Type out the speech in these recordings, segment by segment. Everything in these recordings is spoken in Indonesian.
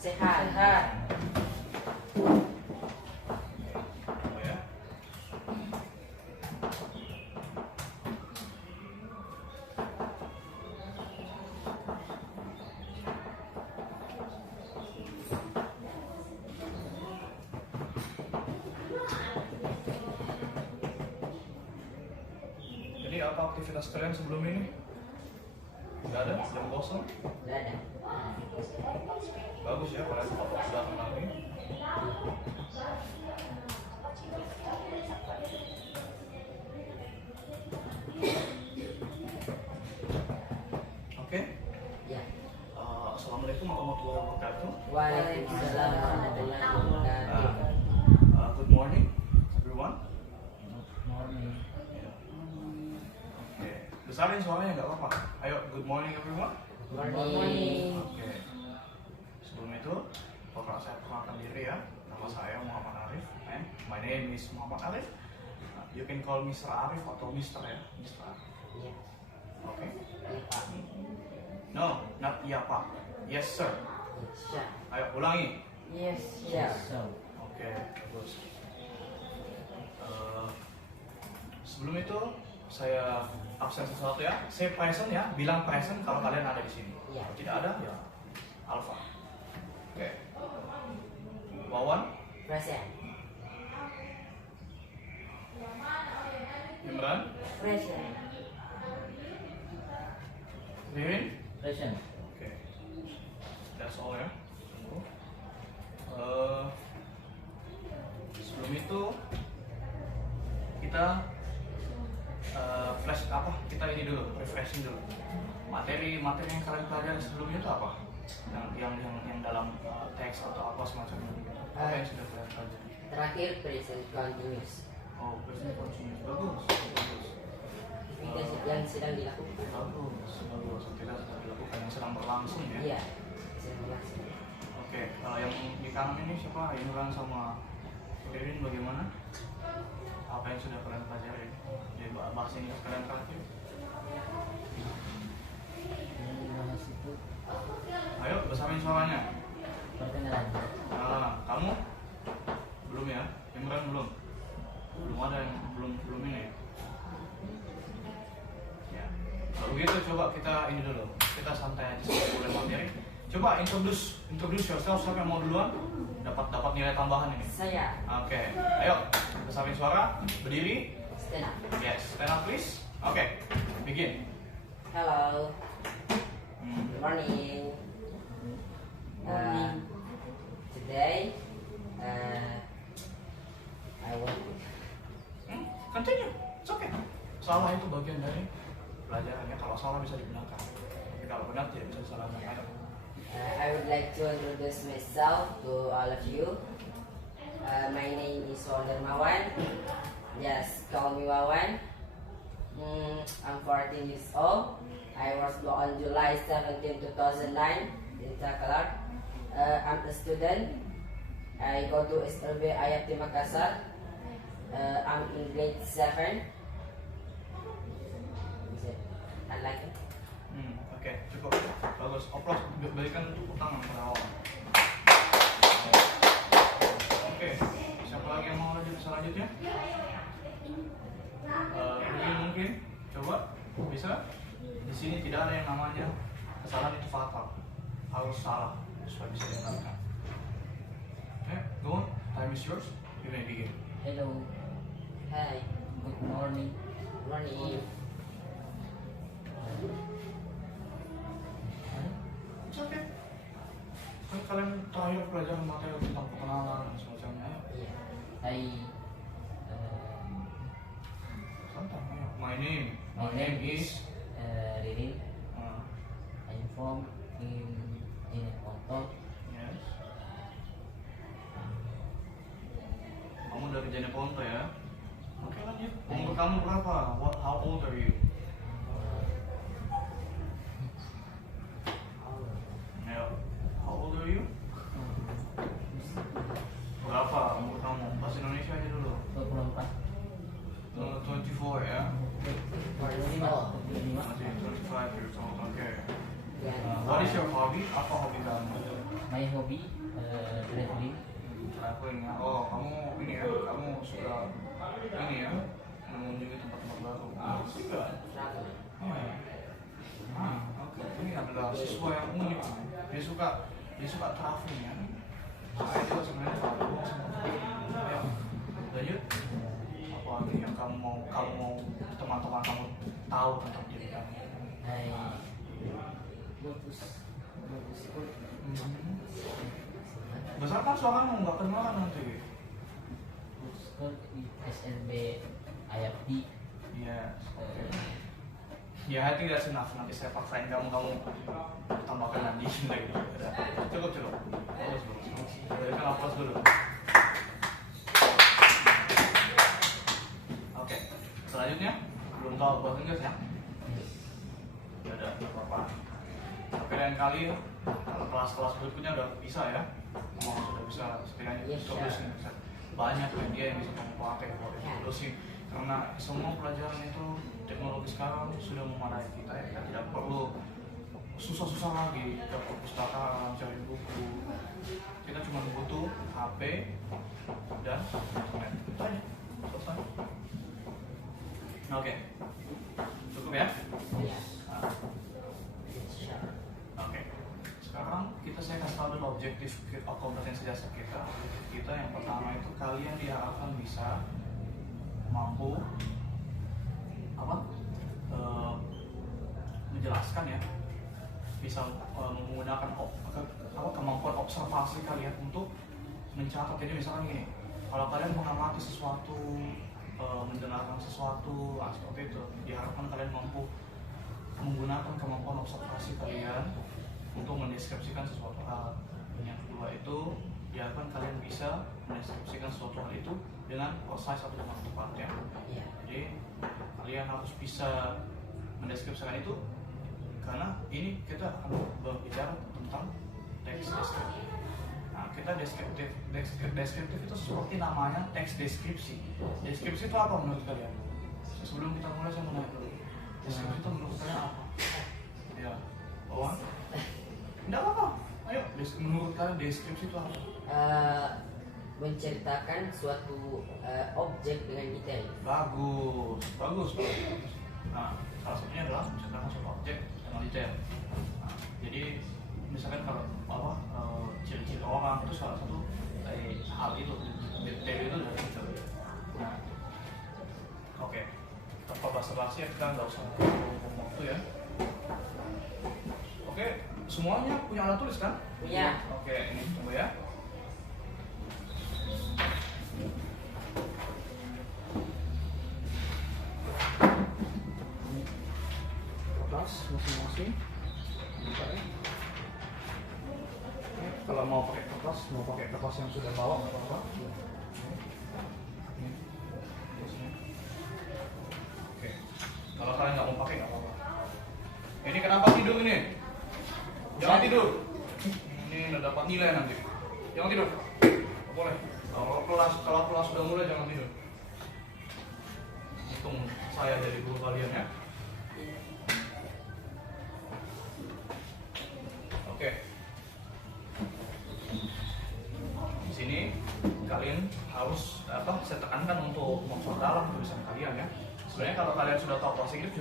Sehat. Sehat. Oh ya. Jadi apa aktivitas kalian sebelum ini? Nggak ada? Jam kosong? Nggak ada. Bagus ya, kalian sudah kenal ini. Oke. Ya. Assalamualaikum warahmatullahi wabarakatuh. Waalaikumsalam warahmatullahi wabarakatuh. Good morning, everyone. Morning. Oke. Besarin suaranya nggak apa-apa. Ayo, good morning everyone. Morning. Oke. Sebelum itu, saya perkenalkan diri ya. Nama saya Muhammad Arif. My name is Muhammad Arif. You can call Mr. Arif atau Mr. ya. Mr. Arif. Ya. Oke. Ya, Pak. No, not iya Pak. Yes sir. Ya. Ayo ulangi. Yes. Ya. So. Oke, bagus. Sebelum itu saya absen sesuatu ya. Saya present ya. Bilang present kalau kalian ada di sini. Ya. Kalau tidak ada ya alpha. Oke. Wawan, Present. Imran, Present. Ririn. Present. Oke. That's all ya. Sebelum itu kita flash apa? Kita ini dulu, refreshing dulu. Materi yang kalian pelajari sebelumnya itu apa? Yang dalam teks atau apa semacamnya gitu. Apa yang sudah kalian pelajari? Terakhir present continuous. Oh, present continuous. Bagus, bagus. Aktivitas yang sedang dilakukan. Bagus, bagus. Tidak sedang dilakukan, yang sedang berlangsung ya. Iya. Sedang berlangsung. Oke, yang di kanan ini siapa? Imran sama Ririn bagaimana? Apa yang sudah kalian pelajari? Jadi bahas ini kalian terakhir. Yang dibahas itu Ayo, besarin suaranya. perkenalan. Nah, kamu belum ya? Imran belum? Belum ada yang belum ini. Ya. Kalau gitu coba kita ini dulu. Kita santai aja sebelum materi. Coba introduce yourself, siapa yang mau duluan? Dapat nilai tambahan ini. Saya. Oke, ayo besarin suara, berdiri. Stand up. Yes, stand up please. Oke, begin. Hello. Good morning. Today, I want. Continue, it's okay. Salah itu bagian dari pelajarannya. Kalau salah bisa dibenarkan, tapi kalau benar tidak bisa disalahkan. Ayo. I would like to introduce myself to all of you. My name is Wawan Dermawan. Just call me Wawan. I'm 14 years old. I was born on July 17, 2009 in Takalak. I'm a student. I go to SLB IFT Makassar. I'm in grade 7. I like it. Oke, cukup. Bagus. Oplos, berikan tepuk tangan pada awal. Oke, siapa lagi yang mau lanjut selanjutnya? Mungkin coba bisa. Di sini tidak ada yang namanya kesalahan itu fatal. Harus salah supaya bisa dibenarkan. Oke, go on. Time is yours. You may begin. Hello. Hi. Good morning. Morning. It's okay. Kan kalian terakhir pelajaran materi tentang pengenalan dan semacamnya. Iya. Hi. Santai. Ayo. My name is. Ririn. Uh, I'm from in Jeneponto. yes. Kamu dari Jeneponto ya? Oke lanjut. Umur kamu berapa? How old are you? Ayo. How old are you? Berapa umur kamu? Bahasa Indonesia aja dulu. 24. 24 ya? 25. Masih 25 years old. Oke. Ya. What is your hobby? Apa hobi kamu? My My hobby traveling. Traveling ya. Oh, kamu ini ya, kamu suka ini ya, mengunjungi tempat-tempat baru. Juga. Travel. Oh ya. Oke. Ini adalah siswa yang unik. Dia suka traveling ya. Saya juga sebenarnya traveling sama. Ya. Lanjut. Apa lagi yang kamu mau teman-teman kamu tahu tentang diri kamu? I go to school. Besar kan soalnya kamu nggak kenal kan nanti. Go to school di SLB IFT. Yes. Oke. Ya, I think that's enough. Nanti saya paksain kamu tambahkan nanti lagi. Udah. Cukup. Bagus. Berikan aplaus dulu. Oke. Selanjutnya belum tahu bahasa Inggris ya? Ya udah, nggak apa-apa. Tapi lain kali kalau kelas-kelas berikutnya udah bisa ya. Kamu sudah bisa setidaknya Yes, introducing bisa banyak media yang bisa kamu pakai buat introducing. Karena semua pelajaran itu teknologi sekarang sudah memadai kita ya. Kita tidak perlu susah-susah lagi ke perpustakaan cari buku. Kita cuma butuh HP dan internet. Itu aja. Selesai. Oke. Cukup ya? Iya. Nah, Sure. Oke. Sekarang saya kasih tahu dulu objektif kompetensi dasar kita. Kita yang pertama itu kalian diharapkan bisa mampu menjelaskan ya, bisa menggunakan kemampuan observasi kalian untuk mencatat. Jadi misalkan gini, kalau kalian mengamati sesuatu, mendengarkan sesuatu, seperti itu, diharapkan kalian mampu menggunakan kemampuan observasi kalian untuk mendeskripsikan sesuatu hal. Yang kedua itu diharapkan kalian bisa mendeskripsikan sesuatu hal itu dengan precise atau dengan tepat ya. Iya. Jadi kalian harus bisa mendeskripsikan itu, karena ini kita akan berbicara tentang teks deskriptif. Nah, kita deskriptif itu seperti namanya teks deskripsi. Deskripsi itu apa menurut kalian? Sebelum kita mulai saya mau nanya dulu. Deskripsi itu menurut kalian apa? Ya, Wawan? Tidak apa-apa. Ayo, menurut kalian deskripsi itu apa? Menceritakan suatu objek dengan detail. Bagus. Nah, salah satunya adalah menceritakan suatu objek dengan detail. Nah, jadi misalkan kalau ciri-ciri orang itu salah satu dari hal itu, detail itu dari itu. Nah, oke. Tanpa basa-basi kita nggak usah ngomong waktu ya. Oke, semuanya punya alat tulis kan? Punya. Oke, ini tunggu ya. Kertas masing-masing. Buka ya. Kalau mau pakai kertas yang sudah bawa nggak apa-apa. Oke. Kalau kalian nggak mau pakai nggak apa-apa. Ini kenapa tidur ini? Jangan tidur. Ini udah dapat nilai nanti. Jangan tidur. Nggak boleh. Kalau kelas sudah mulai jangan tidur. Hitung saya jadi guru kalian ya. Oke. Di sini kalian harus saya tekankan untuk memperdalam tulisan kalian ya. Sebenarnya kalau kalian sudah tahu bahasa Inggris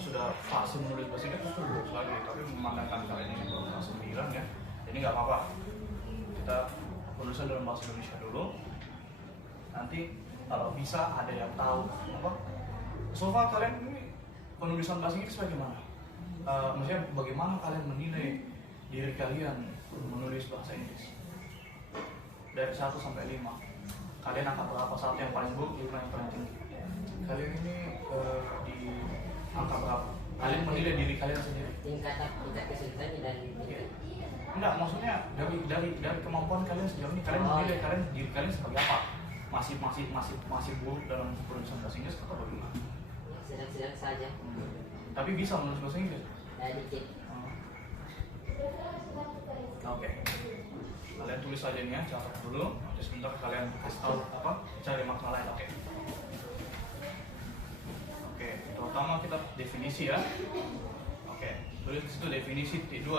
sudah fase menulis bahasa Inggris itu bagus lagi, tapi memandangkan kalian ini baru kelas 9 ya. Jadi nggak apa-apa. Kita penulisan dalam bahasa Indonesia dulu. Nanti kalau bisa ada yang tahu so far kalian ini penulisan bahasa Inggris bagaimana? Maksudnya bagaimana kalian menilai diri kalian menulis bahasa Inggris? Dari 1 sampai 5. Kalian angka berapa? 1 yang paling buruk, 5 yang paling tinggi. Kalian ini di angka berapa? Kalian menilai diri kalian sendiri? Tingkat kesulitannya dan Enggak, maksudnya dari kemampuan kalian sejauh ini kalian menilai diri kalian sebagai apa? Masih buruk dalam penulisan bahasa Inggris atau bagaimana? sedang-sedang saja. Tapi bisa menulis bahasa Inggris? Dikit. Oke. Kalian tulis aja nih ya, catat dulu. Nanti sebentar kalian kasih tahu cari makna lain. Oke, terutama kita definisi ya. Oke, tulis di situ definisi T2.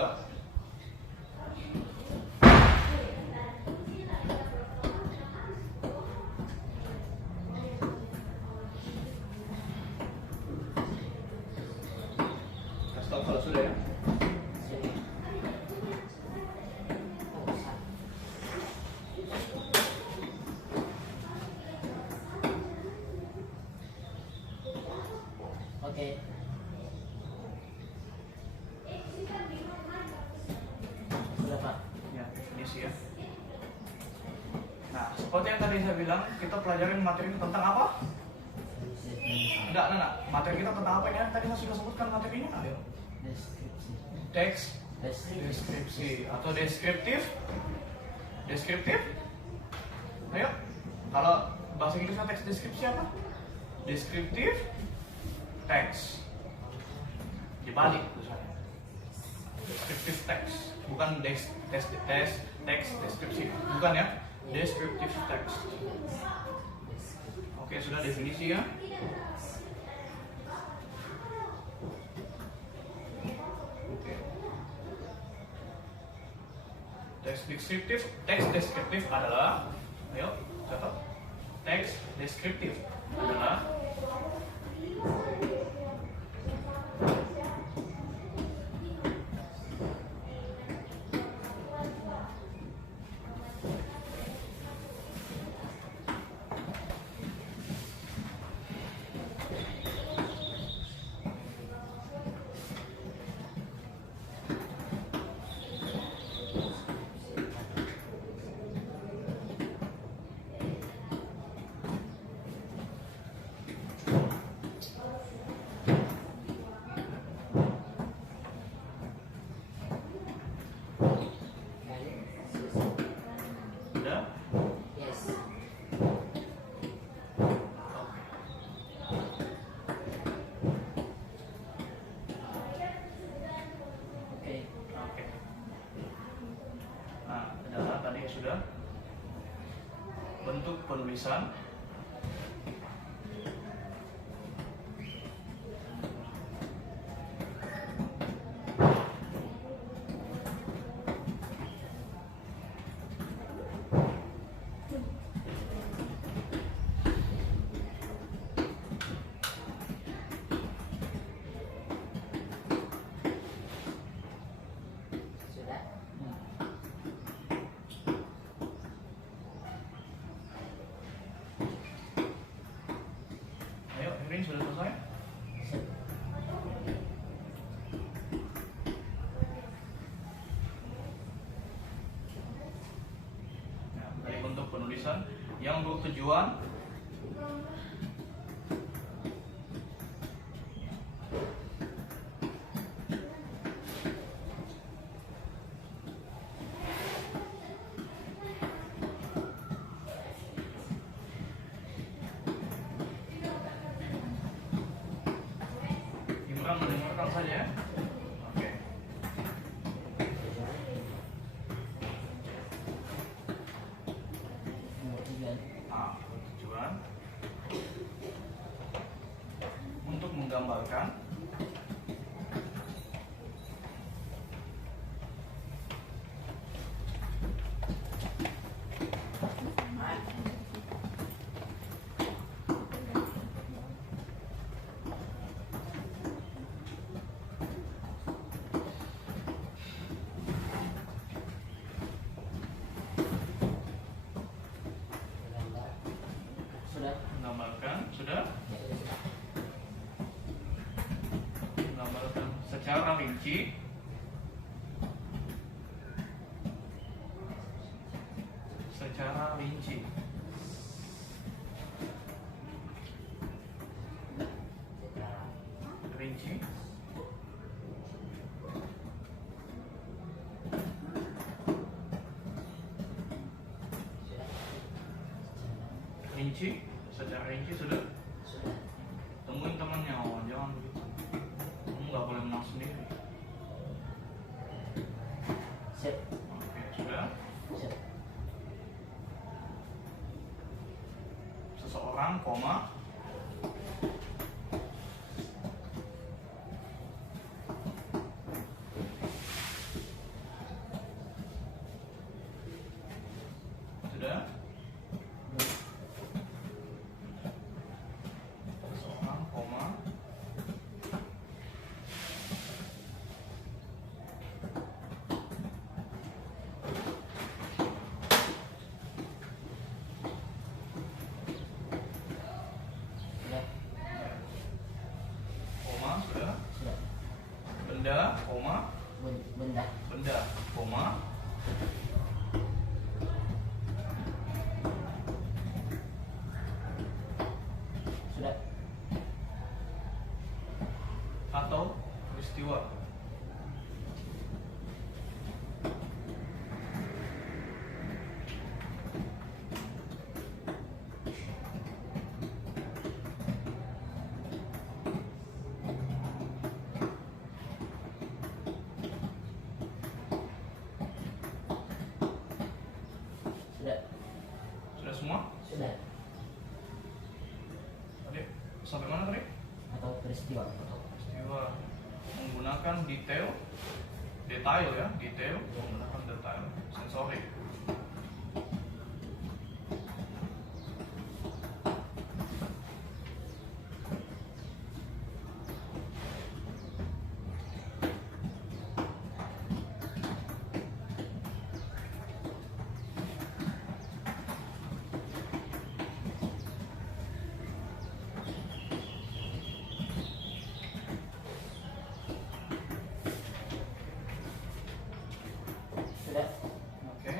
sudah ya. Sini. Oh, satu. Oke. Sudah Pak. Ya, definisi ya. Nah, seperti yang tadi saya bilang, kita pelajarin materi tentang apa? Enggak. Materi kita tentang apa ya? Tadi saya sudah sebutkan materinya. Ayo. Deskripsi. Teks deskripsi atau deskriptif. Deskriptif. Ayo. Kalau bahasa Inggrisnya teks deskripsi apa? Deskriptif teks. Dibalik tulisannya. Deskriptif teks, bukan teks deskripsi, bukan ya? Deskriptif teks. Oke, sudah definisi ya. Oke. Teks deskriptif adalah, ayo catat. Teks deskriptif adalah udah. Yes. Oke. Oke. Nah, adalah tadi sudah bentuk penulisan. Sudah. Ayo, Irin sudah selesai? Ya, dari bentuk penulisan yang bertujuan Imran mendengarkan saja ya. Oke. Kemudian Ah, tujuan untuk menggambarkan sudah. sudah menggambarkan secara rinci rinci secara rinci sudah. Sudah. Temuin temannya, oh, jangan begitu. Kamu nggak boleh menang sendiri. Sip. Oke, sudah. Sip. Seseorang, koma, sudah. Seseorang, koma, peristiwa. Sudah. Sudah semua? Sudah. Tadi sampai mana tadi? Atau peristiwa. Peristiwa menggunakan detail ya, detail menggunakan detail sensori. Sudah. Oke.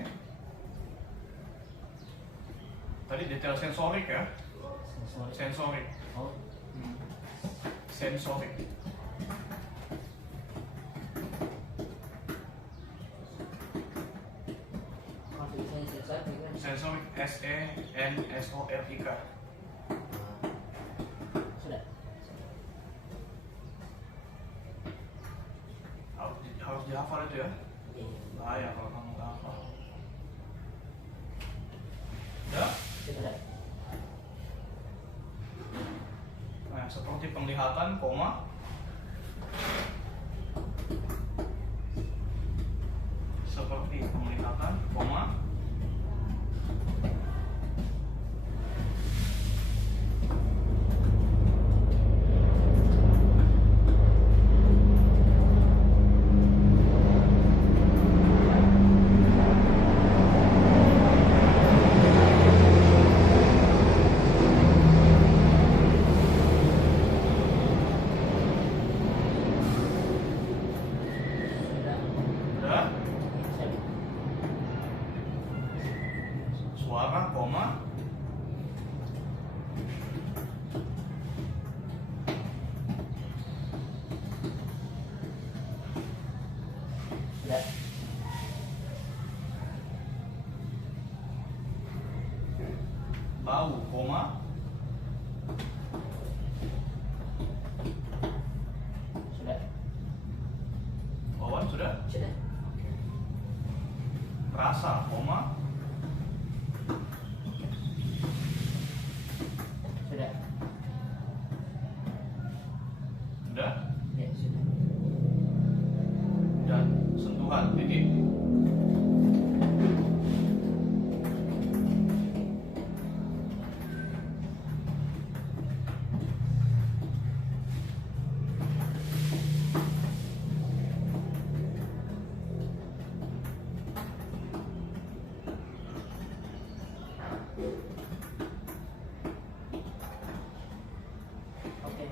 Tadi detail sensorik ya, Sensori. sensorik. Oh, Sensorik. Kalau tulisannya sensor gimana? Sensorik, SENSORIK. sudah. Harus dihafal itu ya. Iya. Bahaya kalau kamu nggak hafal. Ya. Sudah. Nah, seperti penglihatan, koma. Seperti penglihatan, koma. Sudah. Udah. Sudah. Suara, koma. Sudah. Bau, koma. Sudah. Bauan sudah. Sudah. Rasa, koma. Sudah. Udah. Ya, sudah. Dan sentuhan, titik. Oke.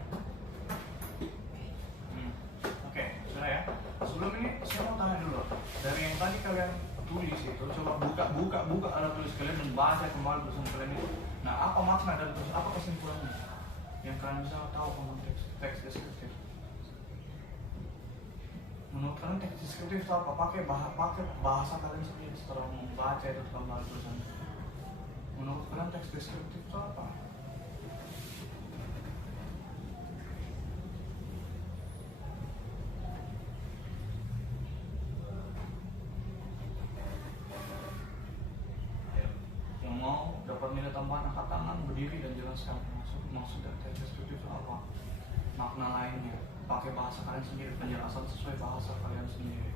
Oke, sudah ya. Sebelum ini saya mau tanya dulu. Dari yang tadi kalian tulis itu, coba buka alat tulis kalian dan baca kembali tulisan kalian itu. Nah, apa makna dari tulisan? Apa kesimpulannya? Yang kalian bisa tahu tentang teks deskriptif. Menurut kalian teks deskriptif itu apa? Pakai bahasa kalian sendiri setelah membaca itu kembali tulisan. Menurut kalian teks deskriptif itu apa? Yang mau dapat nilai tambahan angkat tangan, berdiri dan jelaskan maksud dan teks deskriptif itu apa, makna lainnya, pakai bahasa kalian sendiri, penjelasan sesuai bahasa kalian sendiri.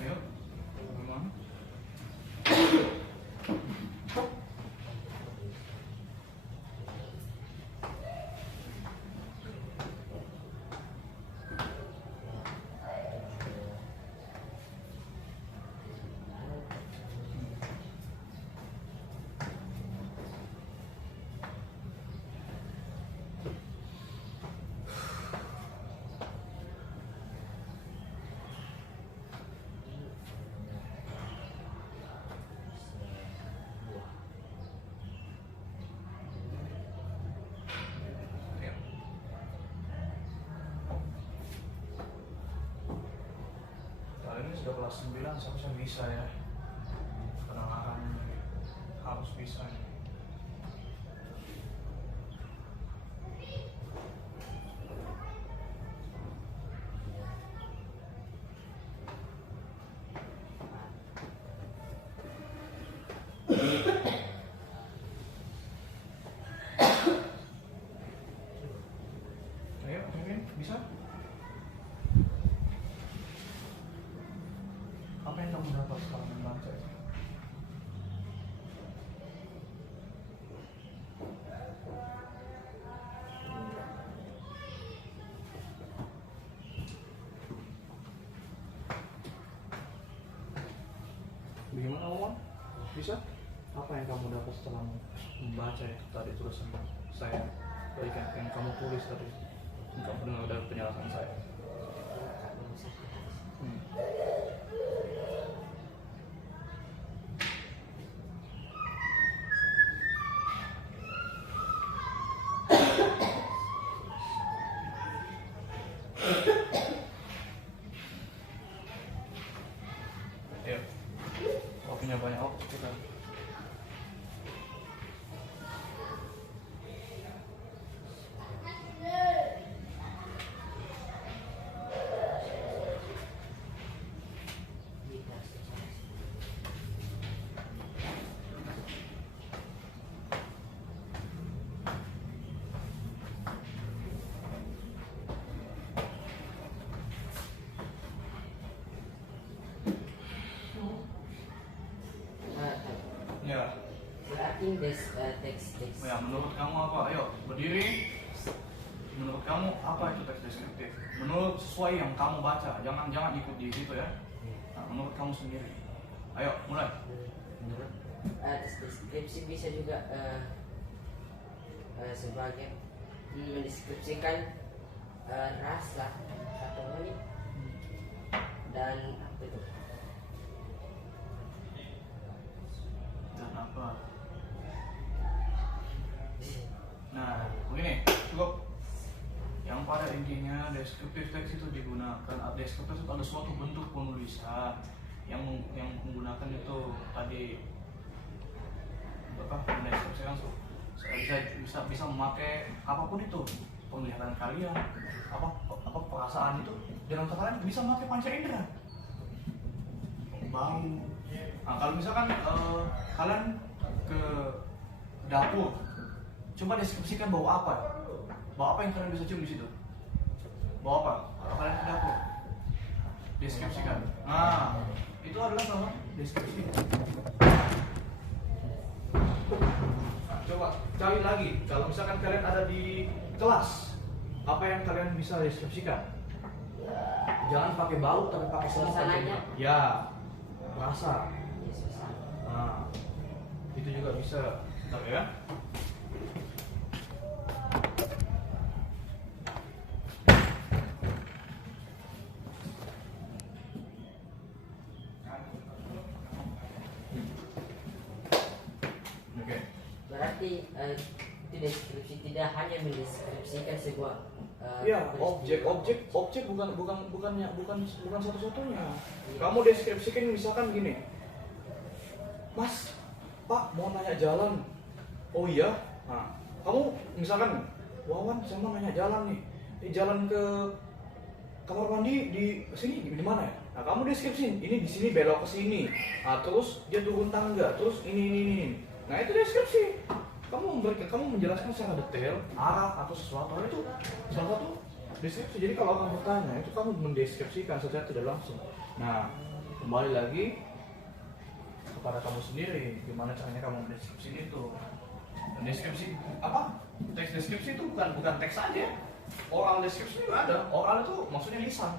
Ayo, bagaimana? ini sudah kelas 9, seharusnya bisa ya. Penalaran harus bisa nih. Ayo, mungkin bisa. Apa yang kamu dapat setelah membaca? Bagaimana, Wawan? Bisa? Apa yang kamu dapat setelah membaca itu tadi tulisan saya berikan yang kamu tulis tadi? Yang kamu dengar dari penjelasan saya. Ya, waktunya banyak waktu kita. Ya, Berarti teks. ya, menurut kamu apa? Ayo, berdiri. Menurut kamu apa itu teks deskriptif? Menurut sesuai yang kamu baca, jangan ikut di situ ya. Nah, menurut kamu sendiri. Ayo, mulai. Menurut teks deskripsi bisa juga sebagai mendeskripsikan ras lah atau ini dan apa itu Dan apa? Nah, begini, cukup. Yang pada intinya deskriptif teks itu digunakan. Deskriptif itu ada suatu bentuk penulisan yang menggunakan itu tadi apa? Mendeskripsikan bisa memakai apapun itu, penglihatan kalian, apa perasaan itu. Dengan kata lain bisa memakai panca indera, bau. Nah, kalau misalkan kalian ke dapur, coba deskripsikan bau apa? Bau apa yang kalian bisa cium di situ? Bau apa? Kalau kalian ke dapur, deskripsikan. Nah, itu adalah salah deskripsi. Nah, coba cari lagi. Kalau misalkan kalian ada di kelas, apa yang kalian bisa deskripsikan? Jangan pakai bau, tapi pakai Suasananya. Ya, rasa. Yesus. Nah, itu juga bisa. Bentar ya. Oke. Berarti itu deskripsi tidak hanya mendeskripsikan sebuah Ya, peristiwa. objek bukan satu-satunya. Kamu deskripsikan misalkan gini, Mas, Pak mau nanya jalan. Oh iya. Nah, kamu misalkan, Wawan, saya mau nanya jalan nih. Jalan ke kamar mandi di sini di mana ya? Nah, kamu deskripsiin, ini di sini belok ke sini. Nah, terus dia turun tangga, terus ini. Nah, itu deskripsi. Kamu menjelaskan secara detail arah atau sesuatu itu salah satu deskripsi. Jadi kalau orang bertanya itu kamu mendeskripsikan secara tidak langsung. Nah, kembali lagi kepada kamu sendiri, gimana caranya kamu mendeskripsi itu. Deskripsi apa? Teks deskripsi itu bukan teks saja. Oral deskripsi juga ada. Oral itu maksudnya lisan.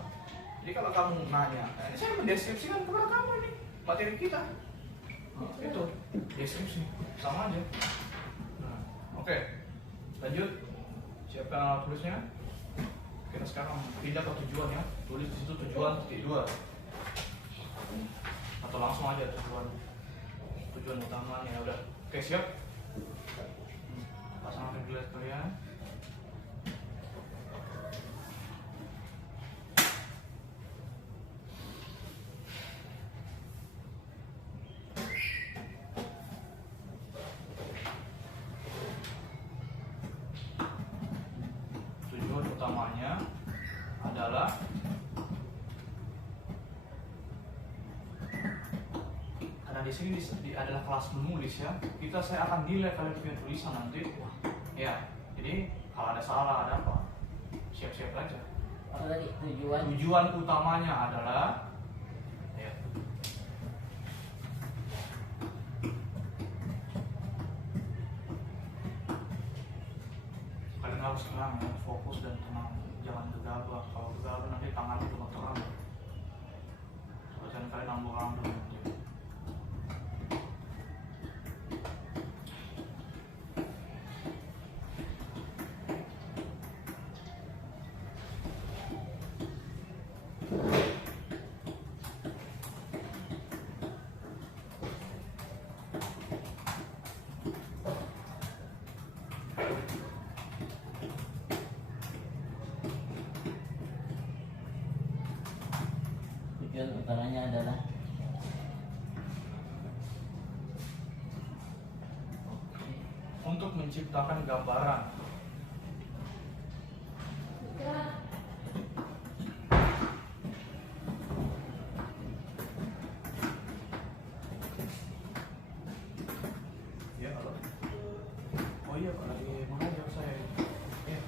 Jadi kalau kamu nanya, ini saya mendeskripsikan kepada kamu ini materi kita. Nah, itu deskripsi sama aja. Nah, oke, lanjut. Siapa yang tulisnya? Kita sekarang pindah ke tujuan ya. Tulis di situ tujuan titik 2. Atau langsung aja tujuan utamanya. Udah. Oke, siap. Pasang regulator ya. di sini adalah kelas menulis ya. Saya akan nilai kalian punya tulisan nanti. Ya, jadi kalau ada salah ada apa, siap-siap aja. Apa tadi tujuan? Tujuan utamanya adalah ya, kalian harus tenang ya, fokus dan tenang, jangan gegabah. Kalau gegabah nanti tangannya gemeteran. Bacaan kalian ambil-ambil nanti. Tujuan utamanya adalah Untuk menciptakan gambaran. Ya, halo. Oh iya Pak, lagi mengajar saya. Ya.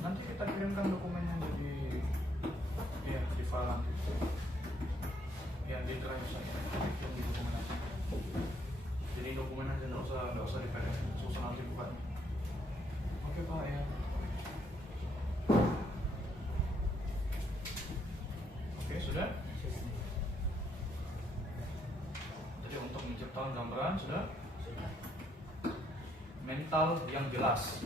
Nanti kita kirimkan dokumennya di file nanti. Ya, di drive saya. Yang di dokumen aja. Jadi dokumen aja, nggak usah di PDF, susah nanti bukanya. Oke Pak ya. Oke sudah. Jadi untuk menciptakan gambaran sudah. Mental yang jelas.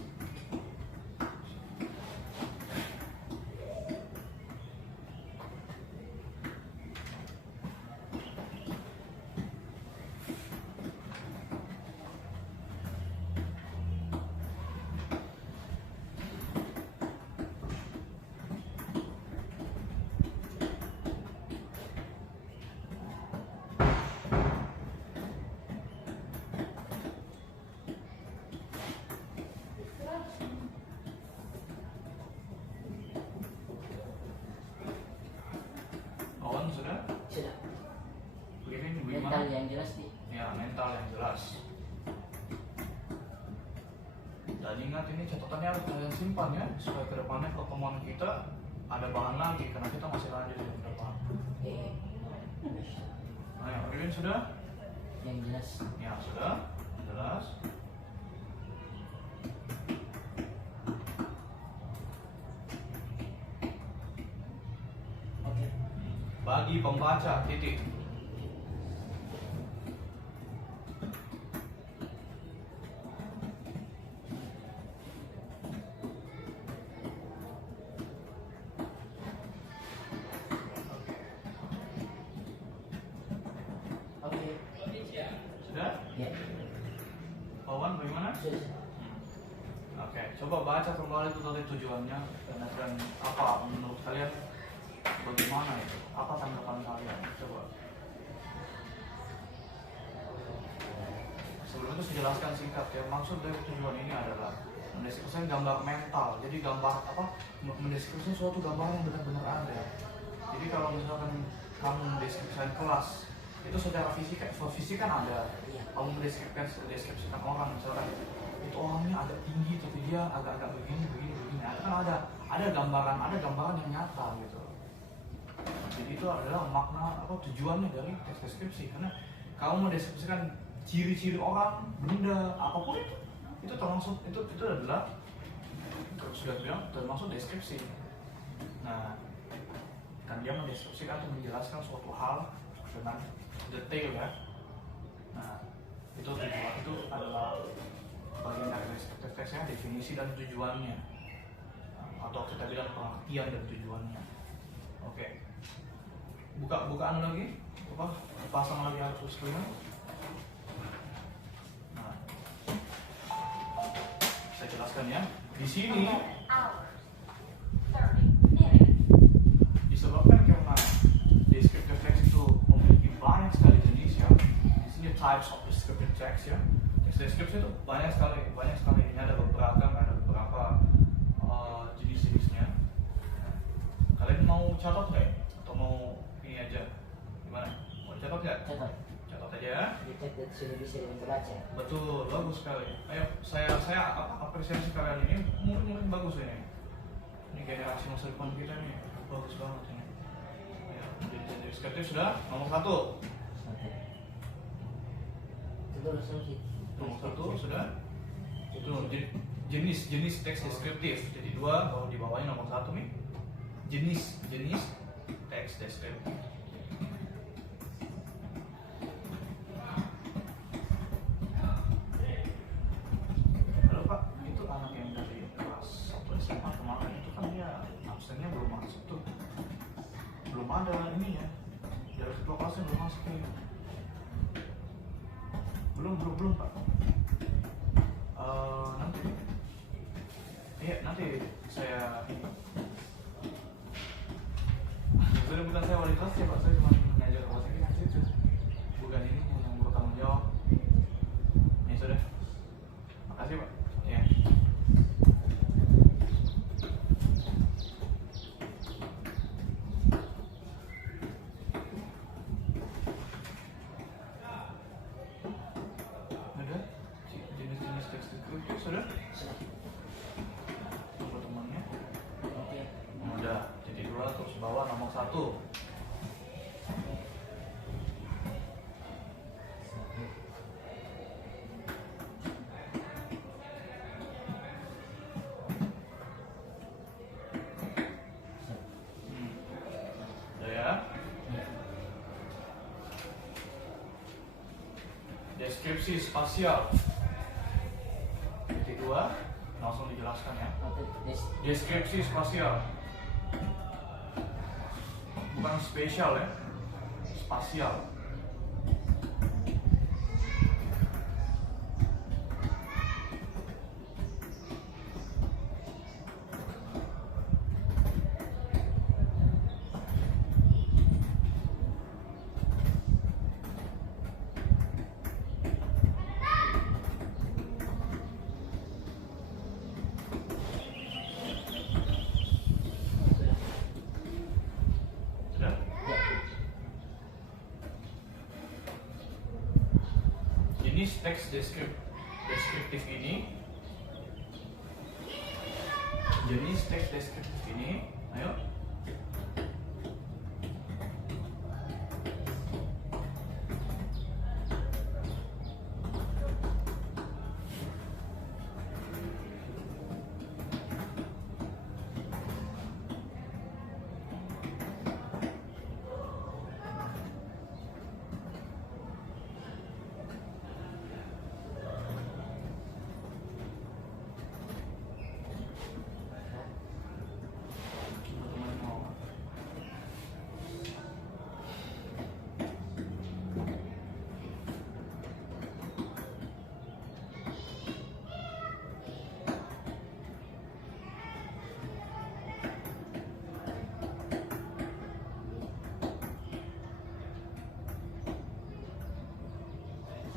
Awan sudah? sudah. Begini Mental bagaimana? yang jelas nih. Ya, mental yang jelas. Dan ingat ini catatannya harus kalian simpan ya, supaya kedepannya pertemuan kita ada bahan lagi, karena kita masih lanjut di depan. Nah, yang Ririn sudah? Yang jelas. Ya, sudah. Jelas. Oke. Bagi pembaca, titik. Oke. Sudah? Ya. Pawan, bagaimana? Sudah. Oke, coba baca kembali itu tadi tujuannya dan apa menurut kalian bagaimana itu? Apa tanggapan kalian? Coba. Sebelum itu saya jelaskan singkat ya, maksud dari tujuan ini adalah mendeskripsikan gambar mental. Jadi gambar apa? Mendeskripsikan suatu gambar yang benar-benar ada. Jadi kalau misalkan kamu mendeskripsikan kelas, itu secara fisik kan ada. Kamu mendeskripsikan orang misalkan itu orangnya agak tinggi tapi dia agak-agak begini. Ada kan ada gambaran yang nyata gitu. Jadi itu adalah makna apa tujuannya dari teks deskripsi, karena kamu mendeskripsikan ciri-ciri orang, benda, apapun itu termasuk itu adalah sudah bilang termasuk deskripsi. Nah, kan dia mendeskripsikan atau menjelaskan suatu hal dengan detail ya. Nah, itu tujuan itu adalah bagian dari teksnya, definisi dan tujuannya, atau kita bilang pengertian dan tujuannya. Oke, bukaan lagi, pasang lagi alat screen. Nah, saya jelaskan ya. Di sini disebabkan karena descriptive text itu memiliki banyak sekali jenis ya. Di sini types of descriptive text ya. Teks deskripsi itu banyak sekali. Ini ada beberapa jenis-jenisnya. Kalian mau catat nggak? Atau mau ini aja? Gimana? Mau catat nggak? Catat. Catat. catat aja. Dicatat sudah bisa dibaca. Betul, bagus sekali. Ayo, saya apresiasi kalian ini, murid-murid bagus ini. Ini generasi masa depan kita nih, bagus banget ini. Ayo, jadi deskriptif sudah nomor 1. Itu langsung hit. Nomor 1 sudah. Itu jenis teks deskriptif. Jadi 2, kalau di bawahnya nomor 1 nih. Jenis teks deskriptif. Halo Pak, itu anak yang dari kelas 1 SMA kemarin itu kan dia absennya belum masuk tuh. Belum ada ini ya. Dari ketua kelasnya belum masuk nih. Belum Pak. Nanti saya sebenarnya bukan saya wali kelas ya Pak, saya cuma mengajar bahasa Inggris itu, bukan ini yang bertanggung jawab. Ya sudah, makasih Pak. Ya. Ada jenis-jenis teks deskriptif sudah? Nomor temannya? Oke. Udah, jadi 2 terus bawah nomor 1. Udah ya. Deskripsi spasial. Titik 2, langsung dijelaskan ya. Deskripsi spasial. Bukan spesial ya, spasial. Sudah? Jenis teks deskriptif ini, ayo. Teman-teman mau.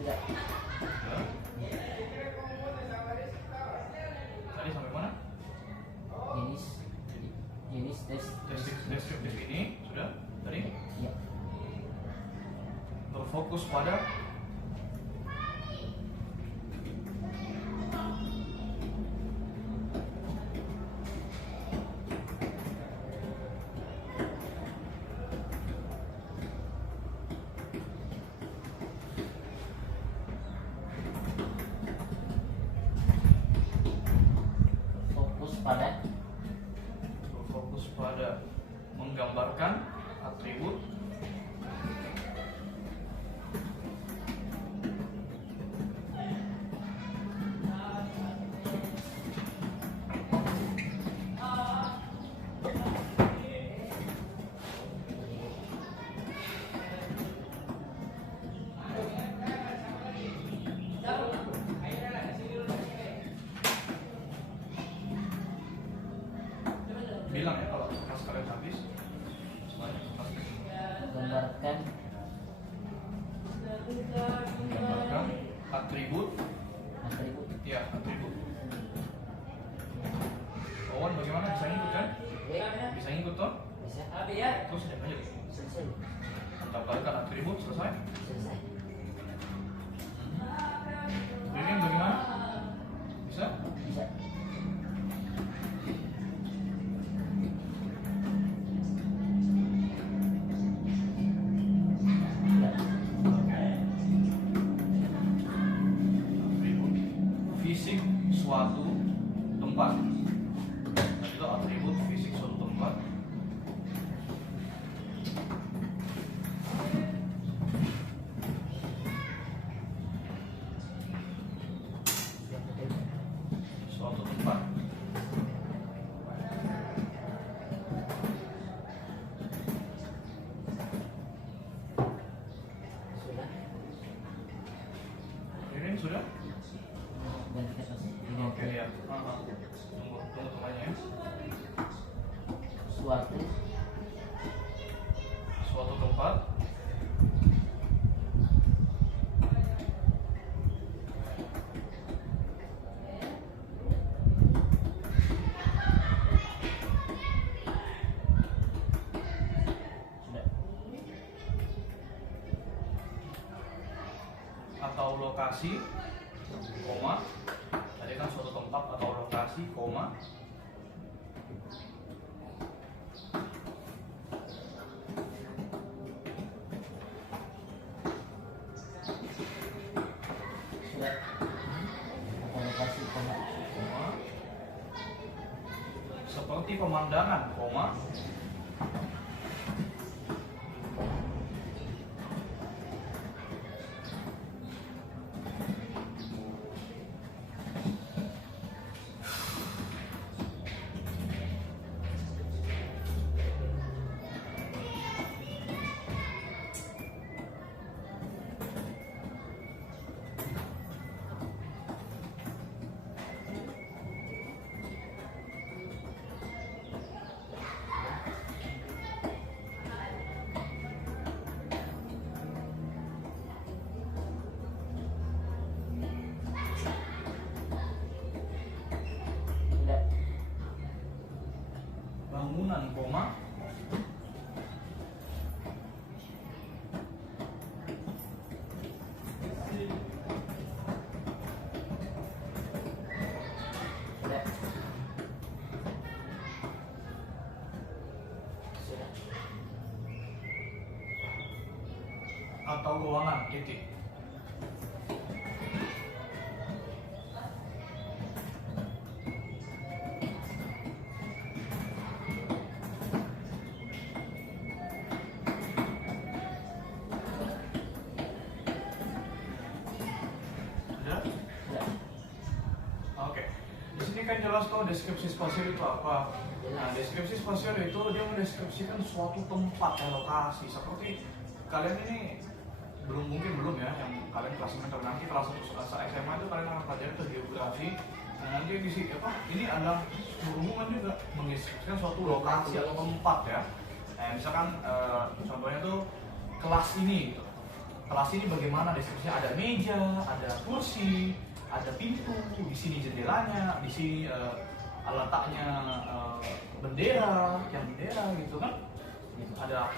Sudah. Sudah? Tadi sampai mana? Jenis Deskriptif ini sudah tadi ya. berfokus pada Fokus pada menggambarkan atribut bilang ya kalau kelas kalian habis semuanya gambarkan atribut ya atribut. Owen bagaimana, bisa ngikut kan? Bisa ngikut toh? Bisa. Terus ya aja Selesai. tambahkan atribut selesai. Selesai. Ini bagaimana? Bisa? Bisa. Atribut fisik suatu tempat. Itu atribut fisik suatu tempat. Suatu tempat. Sudah. Ini sudah? Dan kita kasih Oke ya. Tunggu temannya ya. suatu Suatu tempat. sudah. Atau lokasi, koma. Tadi kan suatu tempat atau lokasi, koma. Sudah. Atau lokasi koma. Koma. Seperti pemandangan, koma. Sudah. Bangunan, koma. Sudah. Sudah. Atau ruangan, titik. Sudah? Sudah. Oke. Di sini kan jelas tuh deskripsi spasial itu apa. Nah, deskripsi spasial itu dia mendeskripsikan suatu tempat ya, lokasi. Seperti kalian ini belum ya, yang kalian kelas semester nanti kelas 1 SMA itu kalian akan pelajari itu geografi. Nah, nanti di sini apa? Ini adalah berhubungan juga mendeskripsikan suatu lokasi atau tempat ya. Nah, misalkan contohnya tuh kelas ini gitu. Kelas ini bagaimana deskripsinya? Ada meja, ada kursi, ada pintu, di sini jendelanya, di sini letaknya bendera, yang bendera gitu kan.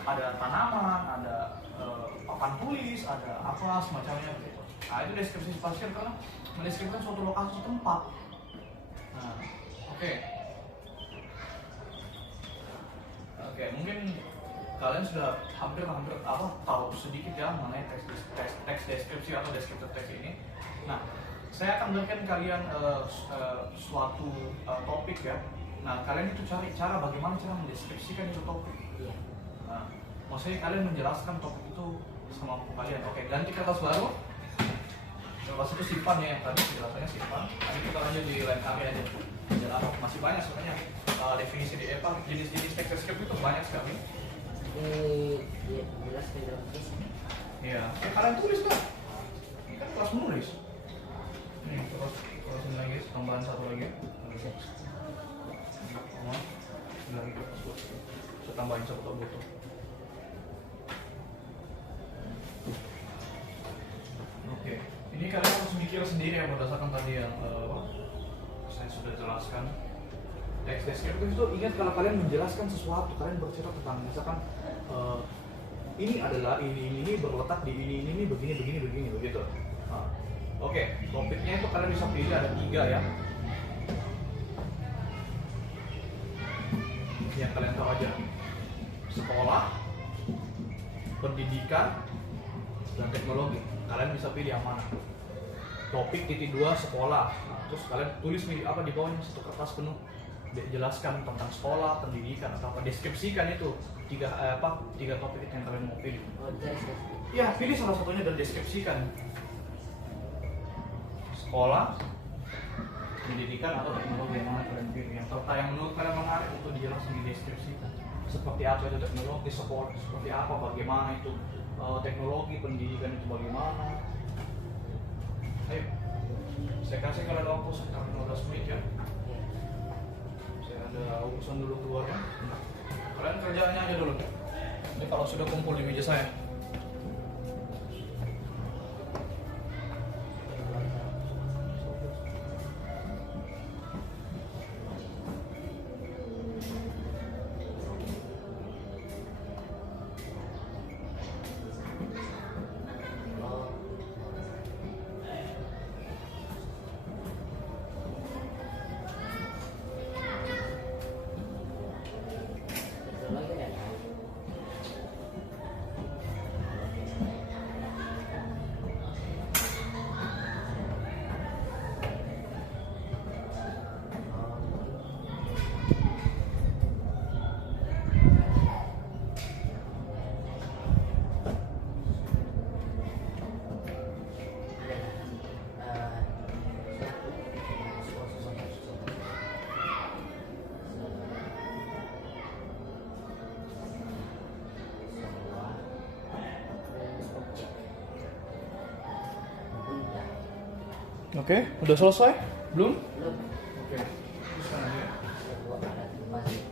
Ada tanaman, ada papan tulis, ada apa semacamnya gitu. Nah, itu deskripsi spasial karena mendeskripsikan suatu lokasi tempat. Nah, oke. Oke, mungkin kalian sudah hampir apa tahu sedikit ya mengenai teks deskripsi atau deskriptor teks ini. Nah, saya akan berikan kalian suatu topik ya. Nah, kalian itu cari cara bagaimana cara mendeskripsikan itu topik. Iya. Nah, maksudnya kalian menjelaskan topik itu sama kalian. Oke, ganti kertas baru. Kertas itu simpan ya, yang tadi penjelasannya simpan. Nanti kita lanjut di lain kali aja. Penjelasan masih banyak sebenarnya definisi di apa jenis-jenis teks deskripsi itu banyak sekali. Ini jelas beda fisik. Iya, kalian tulis lah. Ini kan kelas menulis. Ini kelas ini lagi, tambahan satu lagi. Lagi kertas buat. Saya tambahin satu butuh. Oke, ini kalian harus mikir sendiri ya berdasarkan tadi yang saya sudah jelaskan. Teks deskriptif itu ingat kalau kalian menjelaskan sesuatu, kalian bercerita tentang misalkan ini adalah ini berletak di ini begini begitu. Nah, Oke, topiknya itu kalian bisa pilih ada 3 ya. Yang kalian tahu aja. Sekolah, pendidikan, dan teknologi. Kalian bisa pilih yang mana. Topik titik 2 sekolah. Nah, terus kalian tulis nih apa di bawahnya satu kertas penuh. Jelaskan tentang sekolah, pendidikan atau apa. Deskripsikan itu tiga topik itu yang kalian mau pilih. Oh, that's it. Ya, pilih salah satunya dan deskripsikan. Sekolah, pendidikan atau teknologi yang mana kalian pilih. Yang serta yang menurut kalian menarik untuk dijelaskan di deskripsikan. Seperti apa itu teknologi, sekolah, seperti apa, bagaimana itu teknologi, pendidikan itu bagaimana. Ayo, saya kasih kalian waktu sekitar 15 menit ya. Saya ada urusan dulu keluar ya. Kalian kerjaannya aja dulu. Jadi kalau sudah kumpul di meja saya. Teknologi dan Oke, udah selesai? Belum? belum Oke. Teruskan aja ya. kedua alat tugas itu.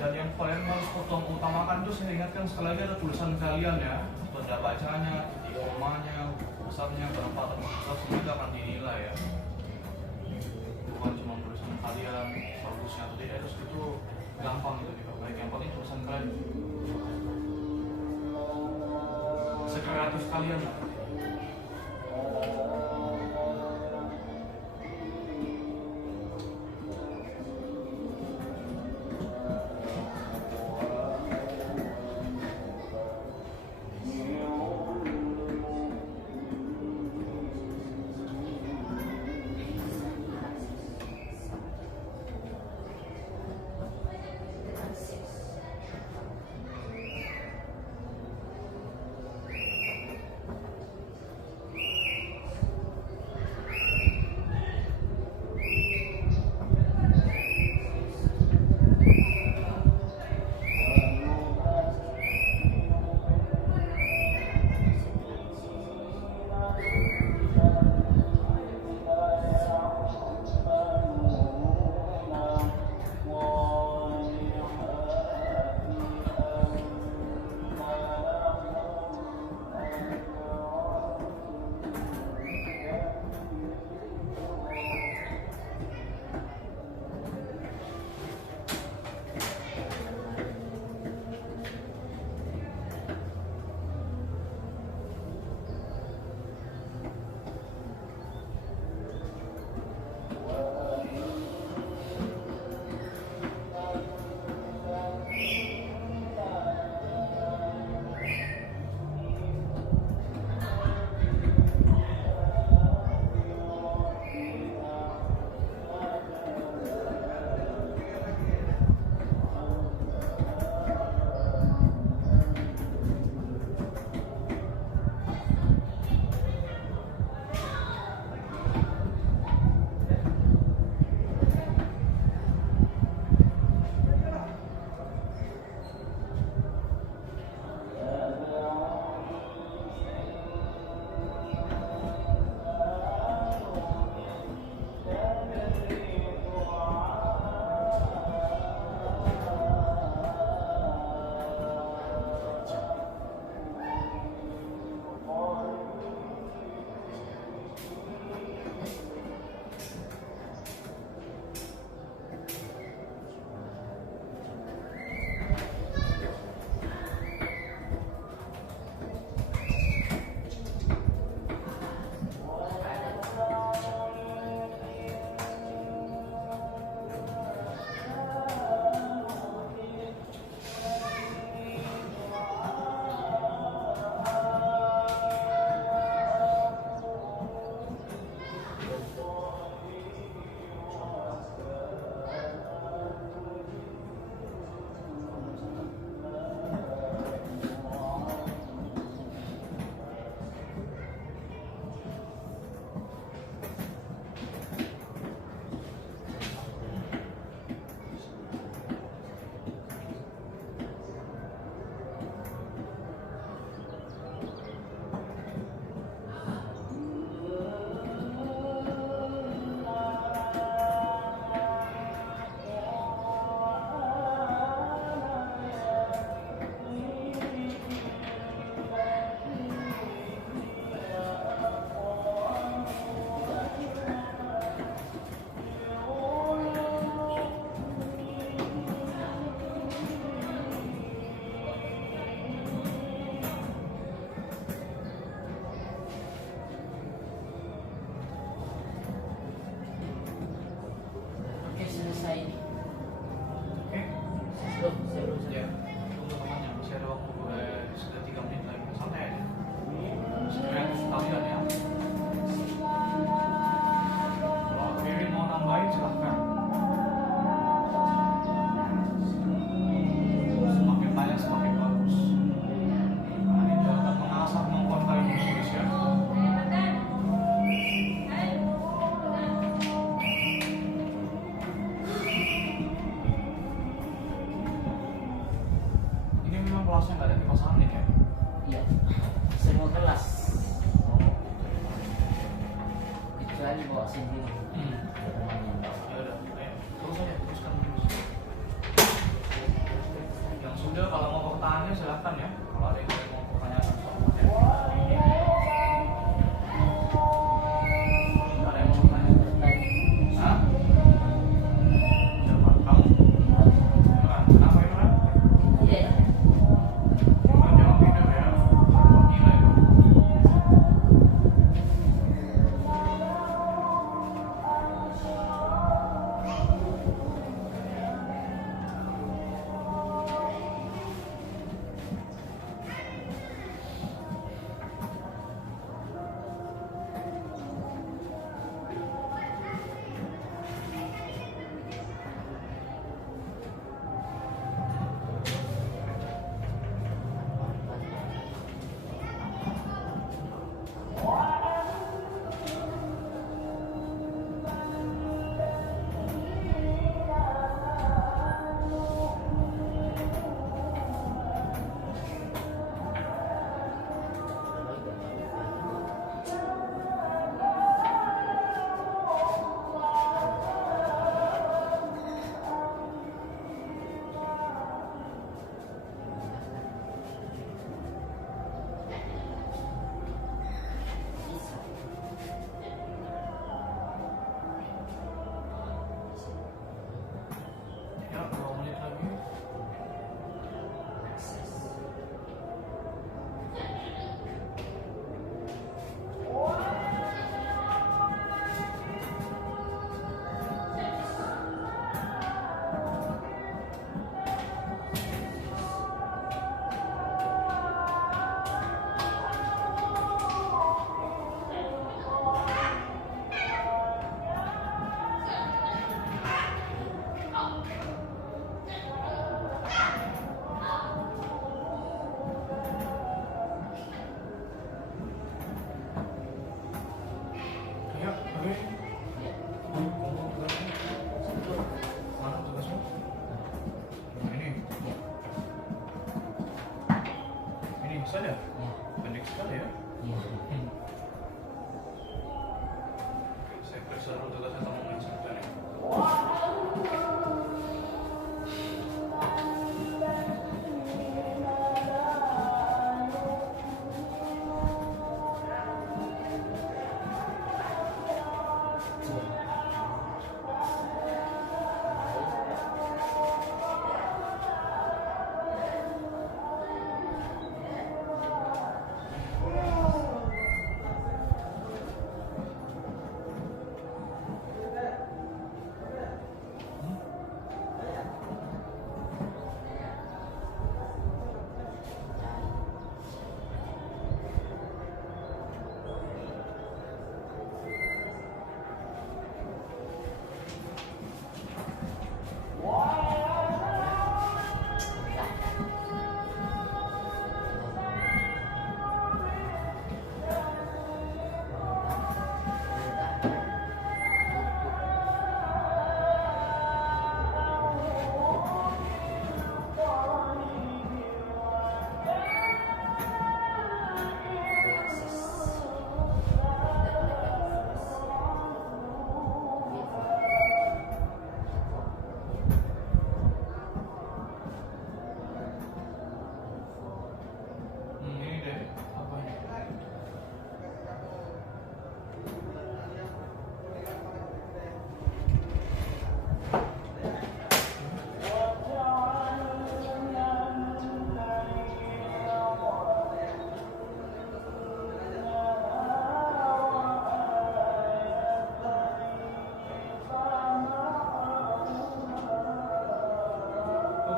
Dan yang kalian harus utamakan itu saya ingatkan sekali lagi ada tulisan kalian ya. Benda bacanya, titik komanya, besarnya, berapa atau besar semua itu akan dinilai ya. Bukan cuma tulisan kalian, bagusnya atau tidak, itu gampang gitu diperbaiki. Yang penting tulisan kalian sekreatif kalian lah.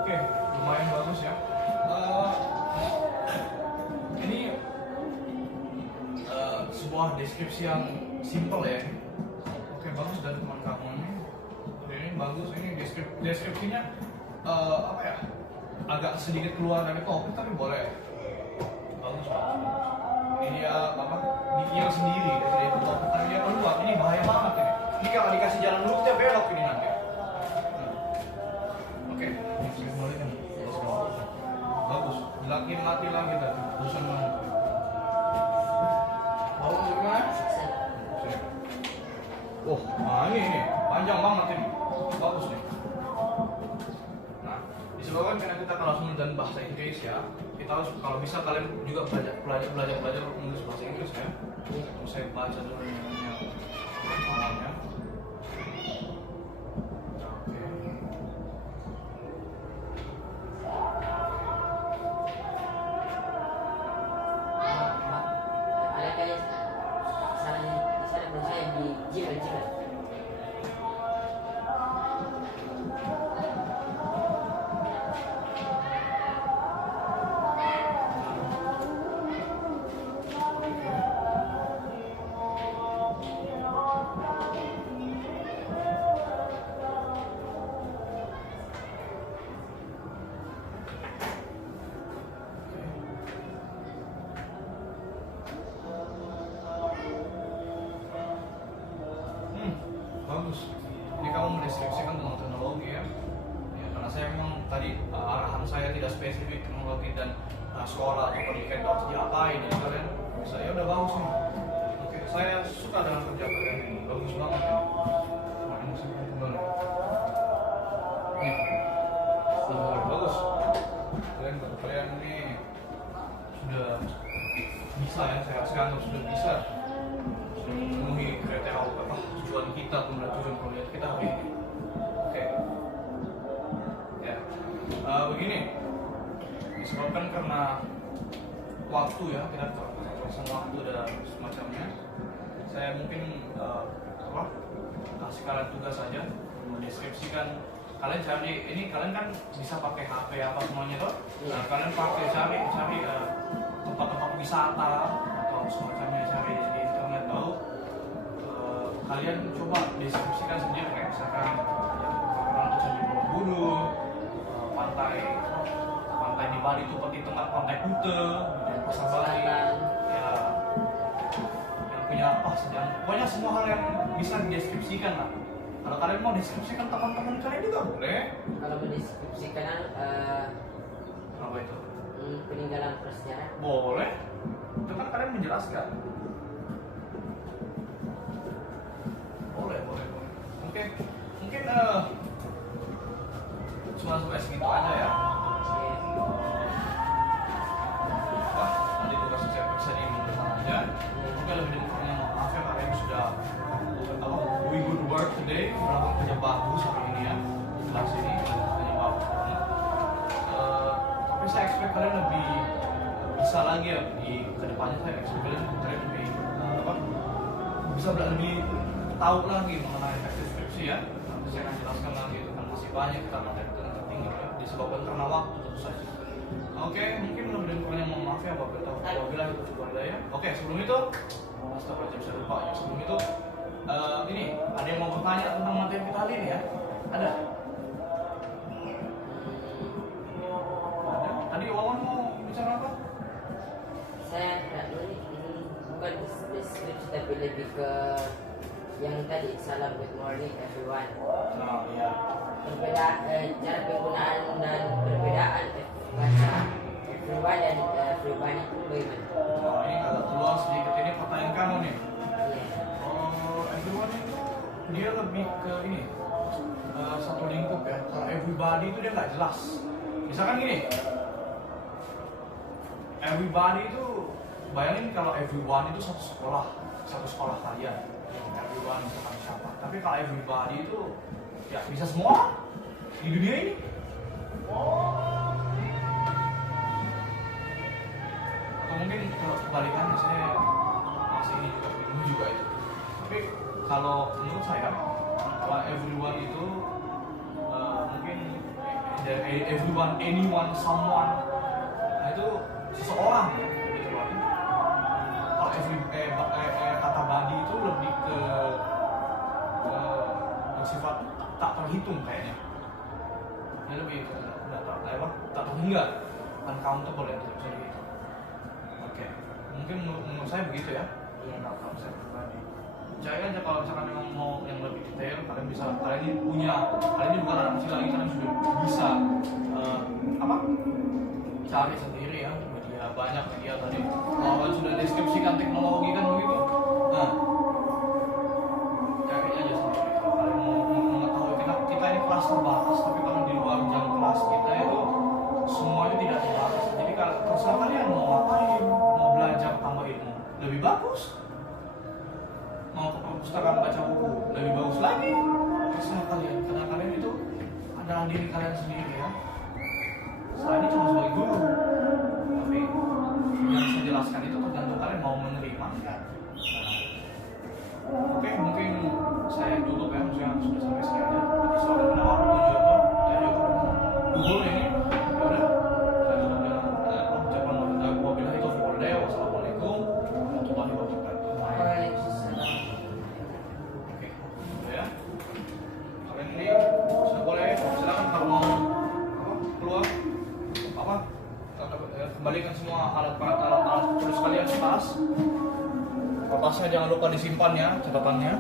Oke, lumayan bagus ya. Ini sebuah deskripsi yang simple ya. Oke, bagus dari teman kamu ini. Ini bagus. Ini deskripsinya apa ya? Agak sedikit keluar dari topik tapi boleh. Bagus. Ini dia apa? Dikira sendiri dari topik tapi dia keluar. Ini bahaya banget ini. Ini kalau dikasih jalan dulu dia belok ini nanti. Oke, saya balik kan. Bagus. Lagi latih lagi tadi. Bosan banget. Mau gimana? Oh, nah ini panjang banget ini. Bagus nih. Nah, disebabkan karena kita kalau langsung dan bahasa Inggris ya, kita harus kalau bisa kalian juga belajar menulis bahasa Inggris ya. Saya baca dulu namanya malamnya. Ada kayak salah di sana pun saya di Gmail. Bagus. Ini kamu mendeskripsikan tentang teknologi ya. Ya, karena saya memang tadi arahan saya tidak spesifik teknologi dan sekolah atau pendidikan harus diapain ya kalian bisa ya udah bagus nih. Oke, saya suka dengan kerja kalian ini. Bagus banget ya. Nah, ini saya kembali. Nih, bagus. Kalian ini sudah bisa ya. Saya anggap sudah bisa. Memenuhi kriteria tujuan kita, kemudian tujuan proyek kita hari ini. Oke. Ya. Begini. Disebabkan karena waktu ya, kita keterbatasan waktu dan semacamnya. Saya mungkin kasih kalian tugas saja mendeskripsikan. Kalian cari ini, kalian kan bisa pakai HP apa semuanya tuh. Nah, kalian pakai cari tempat-tempat wisata atau semacamnya, cari di internet tahu. Kalian coba deskripsikan sendiri kayak misalkan terkenal tuh Candi Borobudur, pantai di Bali itu seperti tempat pantai Kute, Pasar Bali, ya yang punya pokoknya semua hal yang bisa dideskripsikan lah. Kalau kalian mau deskripsikan teman-teman kalian juga boleh. Kalau mendeskripsikan Apa itu? peninggalan prasejarah. Boleh. Itu kan kalian menjelaskan. Boleh. Oke. Mungkin cuma sampai segitu aja ya. Wah, nanti tugas saya periksa di minggu depan aja. Mungkin lebih kurangnya maaf ya kalian sudah doing good work today, melakukan kerja bagus hari ini ya. Kelas ini kerjanya bagus banget. Tapi saya expect kalian lebih bisa lagi ya di kedepannya. Saya expect kalian lebih bisa lebih tahu lagi mengenai deskripsi ya. Nanti saya akan jelaskan lagi itu kan masih banyak kita materi tertinggi ya, disebabkan karena waktu tentu saja. Oke, mungkin lebih dan kurangnya mohon maaf ya apabila itu coba ya. Oke, sebelum itu astagfirullah saya lupa ya. Sebelum itu ini ada yang mau bertanya tentang materi kita hari ini ya? Ada? Ada? Tadi Wawan mau bicara apa? Saya ini bukan deskripsi tapi lebih ke yang tadi salam good morning everyone. Nah, iya. Cara penggunaan dan perbedaan bahasa everyone dan everybody itu bagaimana? Nah, ini agak keluar sedikit ini pertanyaan kamu nih. Iya. Everyone itu dia lebih ke ini satu lingkup ya. Kalau everybody itu dia nggak jelas. Misalkan gini, everybody itu bayangin kalau everyone itu satu sekolah kalian. Everyone misalkan siapa. Tapi kalau everybody itu ya bisa semua di dunia ini. Atau mungkin kalau kebalikannya saya masih ini juga bingung juga itu. Tapi kalau menurut saya kalau everyone itu mungkin everyone, anyone, someone. Nah, itu seseorang gitu loh. Kalau kata body itu lebih ke bersifat tak terhitung kayaknya. Ini lebih ke tak terhingga, uncountable ya, tidak bisa dihitung. Oke, mungkin menurut saya begitu ya. Iya. Kalau saya pribadi. Percaya aja kalau misalkan memang mau yang lebih detail, kalian bisa, kalian ini bukan anak kecil lagi, kalian sudah bisa cari sendiri ya, media banyak media tadi. Kalau sudah deskripsikan teknologi kan begitu. Nah, cari aja sendiri. Kalau kalian mau mengetahui, kita ini kelas terbatas, tapi kalau di luar jam kelas kita itu semuanya tidak terbatas. Jadi kalau terserah kalian mau ngapain, mau belajar tambah ilmu, lebih bagus. Mau ke perpustakaan baca buku, lebih bagus lagi. Terserah kalian, karena kalian itu adalah diri kalian sendiri ya. Saya ini cuma sebagai guru, tapi yang saya jelaskan itu tergantung kalian mau menerima enggak. Nah, oke, mungkin saya tutup ya, maksudnya sudah sampai sini aja. Jadi soal menawar tujuan tuh, saya juga gugur ini. Ya udah, saya tutup dengan ucapan wabillahi taufiq wal hidayah. Wassalamualaikum warahmatullahi wabarakatuh. Waalaikumsalam. Oke, udah ya. Kalian ini sudah boleh, silakan kalau mau keluar kembalikan semua alat tulis kalian ke tas. Kertasnya jangan lupa disimpan ya, catatannya.